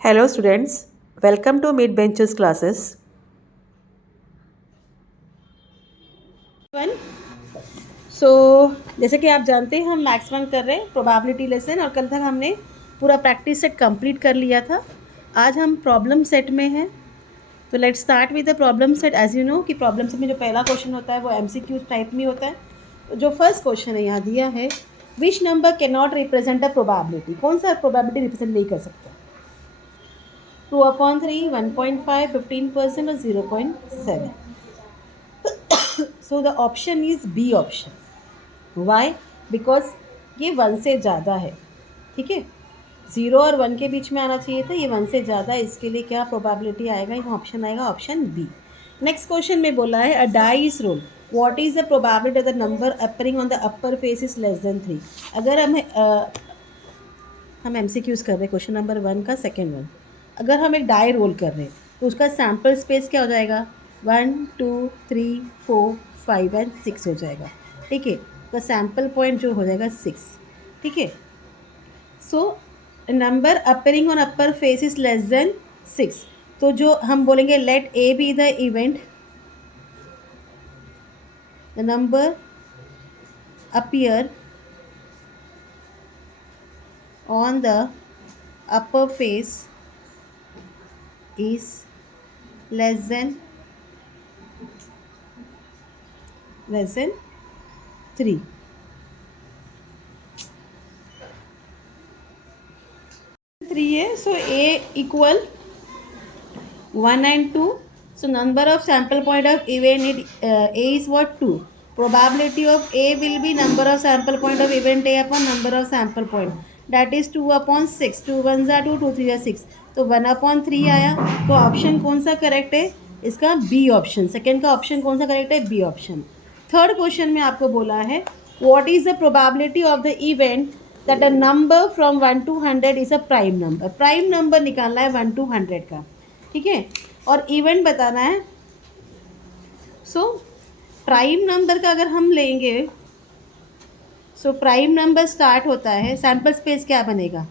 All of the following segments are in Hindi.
Hello students, welcome to Mid Benches classes. One so जैसे कि आप जानते हैं हम मैथ्स वन कर रहे हैं प्रोबेबिलिटी लेसन और कल तक हमने पूरा प्रैक्टिस सेट कंप्लीट कर लिया था। आज हम प्रॉब्लम सेट में हैं। तो let's start with the problem set. As you know कि प्रॉब्लम सेट में जो पहला क्वेश्चन होता है वो एमसीक्यू टाइप में होता है। तो जो फर्स्ट क्वेश्चन है यहाँ दिया है, which number can not represent a probability. कौन सा प्रोबेबिलिटी रिप्रेजेंट नहीं कर सकता? 2/3, 1.5, 15% और 0.7. So the option is B option. Why? Because ये 1 से ज़्यादा है, ठीक है। 0 और 1 के बीच में आना चाहिए था, ये 1 से ज़्यादा, इसके लिए क्या प्रोबेबिलिटी आएगा? यहाँ ऑप्शन आएगा ऑप्शन बी। नेक्स्ट क्वेश्चन में बोला है, a die is roll, what is the probability the number appearing on the upper face is less than 3। अगर हम MCQs कर रहे हैं क्वेश्चन नंबर 1 का सेकेंड वन। अगर हम एक डाई रोल कर रहे हैं तो उसका सैम्पल स्पेस क्या हो जाएगा? 1, 2, 3, 4, 5 एंड 6 हो जाएगा, ठीक है। तो सैम्पल पॉइंट जो हो जाएगा 6, ठीक है। So number appearing on upper face is less than 6। तो जो हम बोलेंगे let A be the event, the number appear on the upper face is less than 3. है, so A equal 1 and 2. So number of sample point of event A is what? 2. Probability of A will be number of sample point of event A upon number of sample point, that is 2/6. 2 1s are 2, 2 3 are 6, तो 1/3 आया। तो ऑप्शन कौन सा करेक्ट है इसका? B option. सेकेंड का ऑप्शन कौन सा करेक्ट है? B option. थर्ड क्वेश्चन में आपको बोला है, what is the probability of the event that a number from 1 to 100 is a prime number. Prime number निकालना है 1 to 100 का, ठीक है, और इवेंट बताना है। सो प्राइम नंबर का अगर हम लेंगे, सो प्राइम नंबर स्टार्ट होता है, सैम्पल स्पेस क्या बनेगा?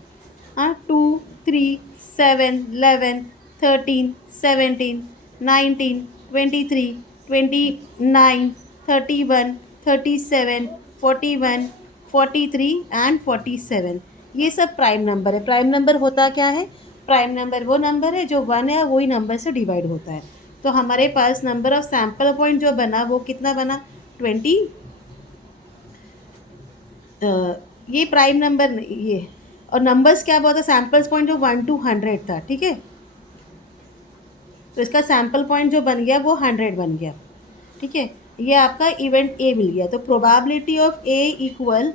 2, 3, 7, 11, 13, 17, 19, 23, 29, 31, 37, 41, 43 एंड 47। ये सब प्राइम नंबर है। प्राइम नंबर होता क्या है? प्राइम नंबर वो नंबर है जो 1 है वही नंबर से डिवाइड होता है। तो हमारे पास नंबर ऑफ सैम्पल पॉइंट जो बना वो कितना बना? 20। ये प्राइम नंबर ये, और नंबर्स क्या बहुत है? सैम्पल्स पॉइंट जो 1 to 100 था, ठीक है। तो इसका सैम्पल पॉइंट जो बन गया वो 100 बन गया, ठीक है। ये आपका इवेंट ए मिल गया। तो probability of A equal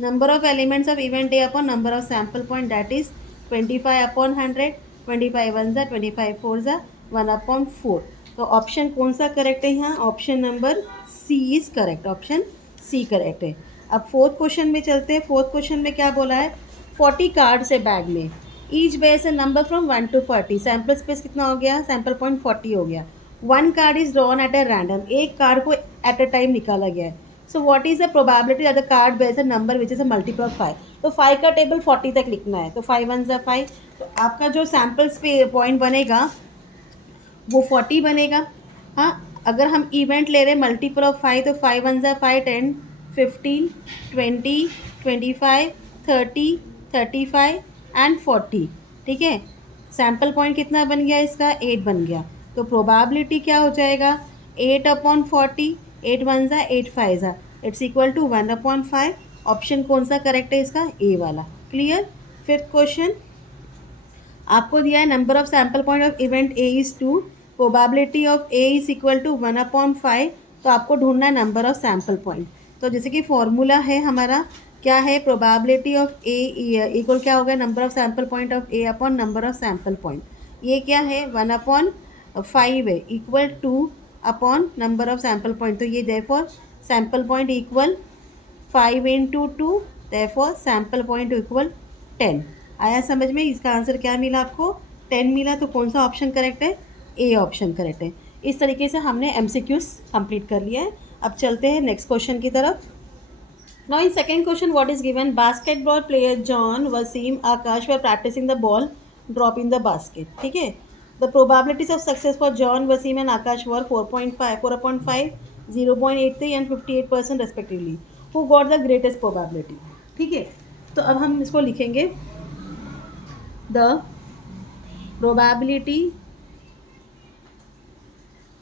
number of elements of event A upon number of sample point, that is 25/100। 25 1s are 25 4s are 1/4। तो ऑप्शन कौन सा करेक्ट है यहाँ? Option number C is correct. Option C correct है। अब फोर्थ क्वेश्चन में चलते हैं। फोर्थ क्वेश्चन में क्या बोला है? 40 कार्ड्स है बैग में, each base A number from 1 to 40। Sample space कितना हो गया? सैम्पल पॉइंट 40 हो गया। 1 card is drawn at a random, एक कार्ड को एट अ टाइम निकाला गया है। So what is the probability that the card base A number which is a multiple of 5। तो 5 का टेबल 40 तक लिखना है। तो 5 1s are 5। तो आपका जो सैम्पल्स पे पॉइंट बनेगा वो 40 बनेगा। हाँ, अगर हम इवेंट ले रहे हैं मल्टीपल ऑफ 5, तो 5 1s are 5, 10, 15, 20, 25, 30, 35 एंड 40, ठीक है। सैम्पल पॉइंट कितना बन गया इसका? 8 बन गया। तो प्रोबेबिलिटी क्या हो जाएगा? 8/40, 8 1s are 8 5s are, it's equal to 1/5। Option कौन सा करेक्ट है इसका? ए वाला। क्लियर? फिफ्थ क्वेश्चन आपको दिया है, number of sample point of event A is 2, probability of A is equal to 1/5। तो आपको ढूंढना है नंबर ऑफ सैम्पल पॉइंट। तो जैसे कि फॉर्मूला है हमारा, क्या है? प्रोबेबिलिटी ऑफ ए इक्वल क्या हो गया? Number of sample point of A upon number of sample point. ये क्या है? 1/5 है, equal 2 upon number of sample point. तो ये therefore sample point equal 5 into 2, therefore sample point equal 10। आया समझ में? इसका आंसर क्या मिला आपको? 10 मिला। तो कौन सा ऑप्शन करेक्ट है? ए ऑप्शन करेक्ट है। इस तरीके से हमने MCQs कंप्लीट कर लिया है। अब चलते हैं नेक्स्ट क्वेश्चन की तरफ। Now in second question, what is given? Basketball player John, Wasim, Akash were practicing the ball drop in the basket. ठीक है. The probabilities of success for John, Wasim and Akash were 4.5, 4.5, 0.83 and 58% respectively. Who got the greatest probability? ठीक है. तो अब हम इसको लिखेंगे. The probability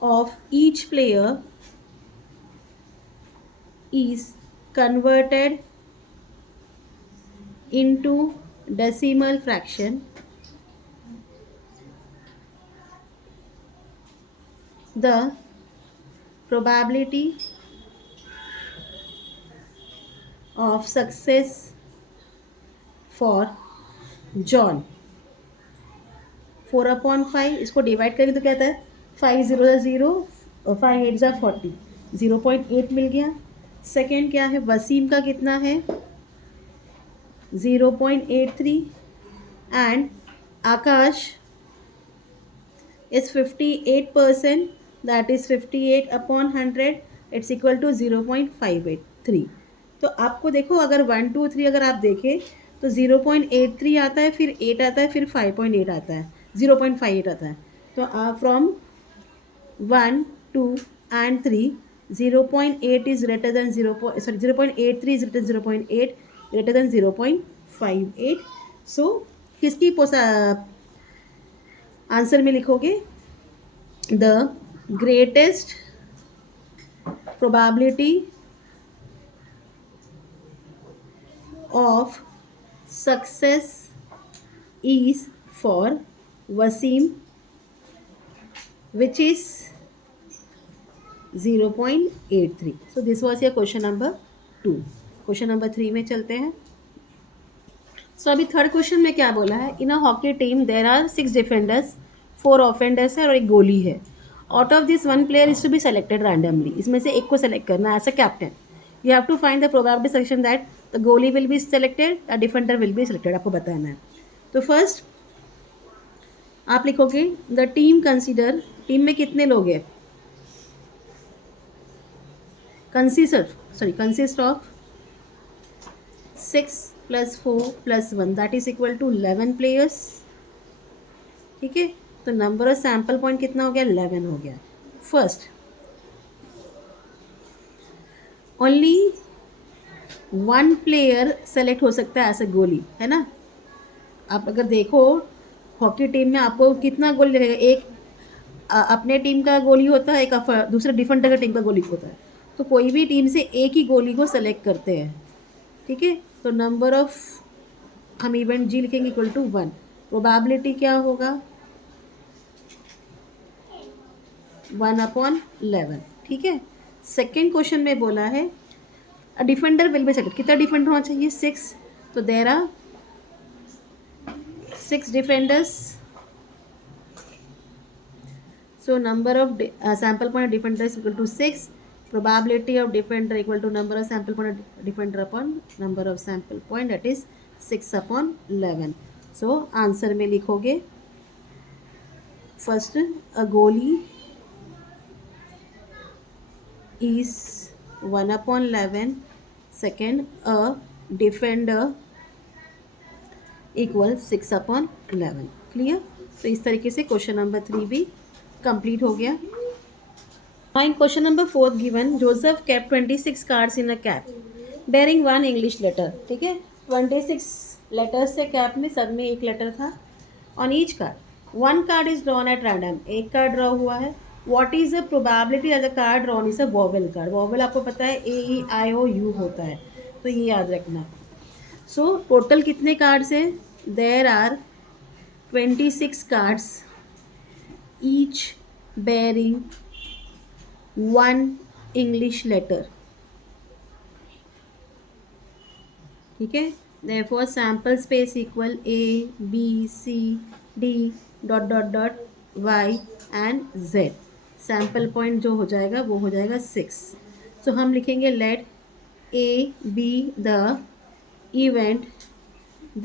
of each player is converted into decimal fraction. The probability of success for John 4/5. इसको डिवाइड करें तो क्या आता है? 5 0 0, 5 8 40, 0.8 मिल गया. सेकेंड क्या है? वसीम का कितना है? 0.83 and Akash is 58%, that is 58/100, it's equal to 0.583. तो आपको देखो, अगर 1 2 3 अगर आप देखें तो 0.83 आता है, फिर 8 आता है, फिर 5.8 आता है, 0.58 आता है. तो from 1 2 and 3, 0.8 is greater than 0.83 is greater than 0.8, greater than 0.58. सो किसकी आंसर में लिखोगे? The greatest probability of success is for Wasim, which is 0.83. So this was your question number 2. Question number 3 में चलते हैं. सो अभी थर्ड क्वेश्चन में क्या बोला है? In a hockey team there are 6 defenders, 4 offenders है और एक गोली है. Out of this 1 player is to be selected randomly. इसमें से एक को सेलेक्ट करना है as a captain. You have to find the probability section that the goalie will be selected, a defender will be selected. आपको बताना है. तो फर्स्ट आप लिखोगे द टीम कंसीडर. टीम में कितने लोग हैं? Consist of 6 + 4 + 1, that is equal to 11 players. ठीक है. तो नंबर ऑफ सैम्पल पॉइंट कितना हो गया? 11 हो गया. फर्स्ट ओनली 1 प्लेयर सेलेक्ट हो सकता है ऐसे गोली, है ना. आप अगर देखो हॉकी टीम में आपको कितना गोली लगेगा? एक अपने टीम का गोली होता है, एक दूसरे डिफेंडर का टीम का गोली होता है. तो कोई भी टीम से एक ही गोली को सेलेक्ट करते हैं. ठीक है. तो नंबर ऑफ हम इवेंट जी लिखेंगे इक्वल टू 1. प्रोबेबिलिटी क्या होगा? 1/11. ठीक है. सेकेंड क्वेश्चन में बोला है डिफेंडर विल बी सेलेक्टेड. कितना डिफेंडर होना चाहिए? 6. तो there are 6 defenders. So number of sample point of defender is equal to 6. Probability of defender equal to number of sample point of defender upon number of sample point, that is 6/11. So answer में लिखोगे first a goalie is 1/11. Second a defender equal 6/11. Clear. तो इस तरीके से क्वेश्चन नंबर 3 भी कंप्लीट हो गया. In question number 4 given, Joseph kept 26 cards in a cap bearing 1 English letter. ठीक है. 26 लेटर्स से कैप में सब में एक लेटर था. On each card 1 card is drawn at random. एक कार्ड ड्रॉ हुआ है. What is the probability that the card drawn is a vowel card? Vowel आपको पता है AEIOU होता है, तो ये याद रखना. सो टोटल कितने कार्ड्स हैं? There are 26 cards, each bearing 1 English letter. ठीक है. therefore sample space equal A B C D ... Y and Z. Sample point जो हो जाएगा वो हो जाएगा 6. तो हम लिखेंगे late A be the event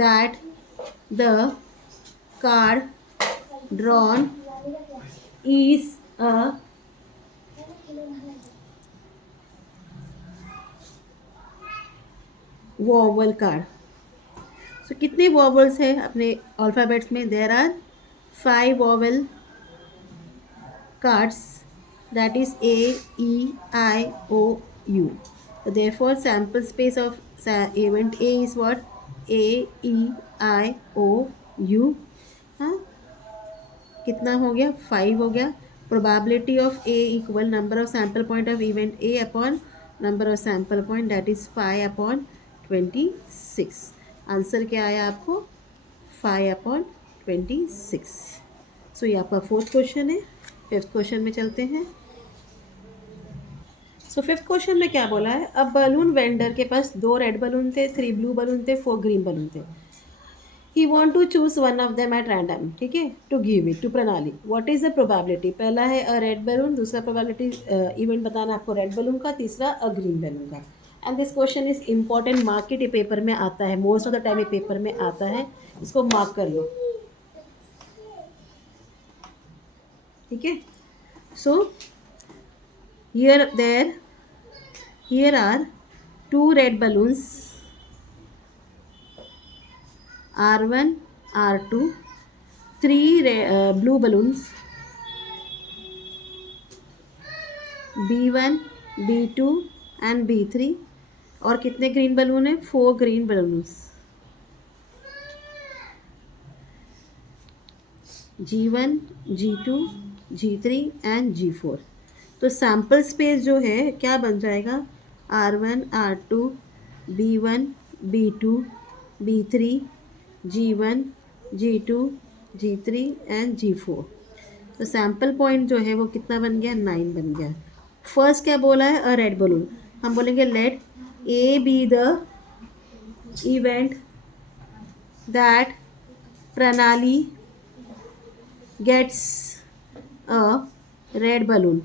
that the card drawn is a . Vowel card. So कितने वॉवल्स है अपने अल्फ़ाबेट्स में? There are 5 vowel cards, that is A, E, I, O, U. So therefore sample space of event A is what? A, E, I, O, U. हाँ, कितना हो गया? 5 हो गया। Probability of A equal number of sample point of event A upon number of sample point, that is 5/26। Answer क्या आया आपको? 5/26। सो ये आपका फोर्थ क्वेश्चन है। फिफ्थ क्वेश्चन में चलते हैं। सो फिफ्थ क्वेश्चन में क्या बोला है? अब बलून वेंडर के पास 2 रेड बलून थे, 3 ब्लू बलून थे, 4 ग्रीन बलून थे। He want to choose one of them at random, ठीक है, to give it to Pranali. What is the probability? पहला है अ रेड बलून, दूसरा प्रोबेबिलिटी इवेंट बताना आपको रेड बलून का, तीसरा अ ग्रीन बलून का। And this question is important, mark it ये पेपर में आता है, मोस्ट ऑफ द टाइम ये पेपर में आता है, इसको मार्क कर लो, ठीक है। सो here are 2 red balloons, R1, R2, 3 blue balloons, B1, B2 and B3, और कितने ग्रीन बलून है? 4 green balloons, G1, G2, G3 and G4। तो सैम्पल स्पेस जो है क्या बन जाएगा? R1, R2, B1, B2, B3, G1, G2, G3 and G4। तो सैम्पल पॉइंट जो है वो कितना बन गया? 9 बन गया। फर्स्ट क्या बोला है? A red balloon. हम बोलेंगे let A be the event that Pranali gets a red balloon,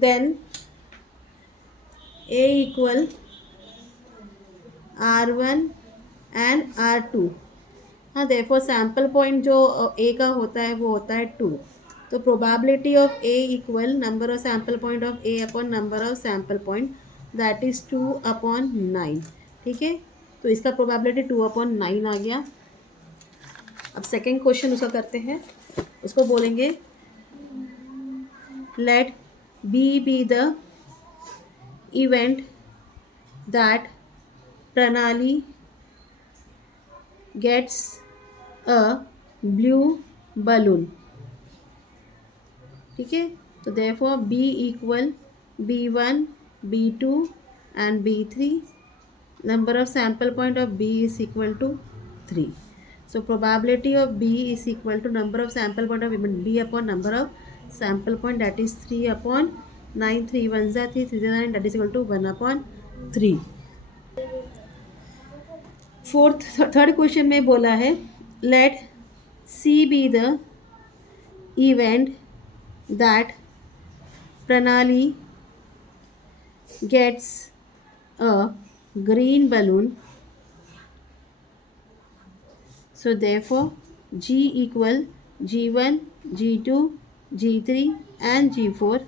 then A equal R1 and R2। हाँ, therefore सैम्पल पॉइंट जो A का होता है वो होता है 2। तो probability of A equal number of sample point of A upon number of sample point, that is 2/9, ठीक है। तो इसका प्रोबेबिलिटी 2/9 आ गया। अब सेकेंड क्वेश्चन उसका करते हैं, उसको बोलेंगे late B be the event that Pranali gets a blue balloon, ठीक है। तो therefore B equal B1, B2 and B3, number of sample point of B is equal to 3। So probability of B is equal to number of sample point of B upon number of sample point, that is 3/9, 3 1 3, 3 9, that is equal to 1/3। Third question में बोला है late C be the event that Pranali gets a green balloon, so therefore G equal G1, G2, G3 and G4।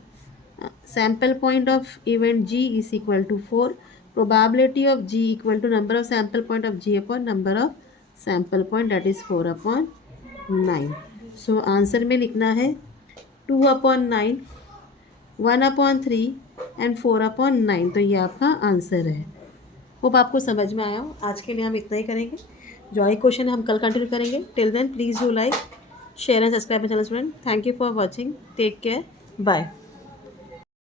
Sample point of event G is equal to 4। Probability of G equal to number of sample point of G upon number of sample point, that is 4/9। So answer में लिखना है 2/9, 1/3 एंड 4/9। तो ये आपका आंसर है। होप आपको समझ में आया हो। आज के लिए हम इतना ही करेंगे, जो आई क्वेश्चन हम कल कंटिन्यू करेंगे। Till then please do like, share and subscribe my channel student. Thank you for watching, take care, bye.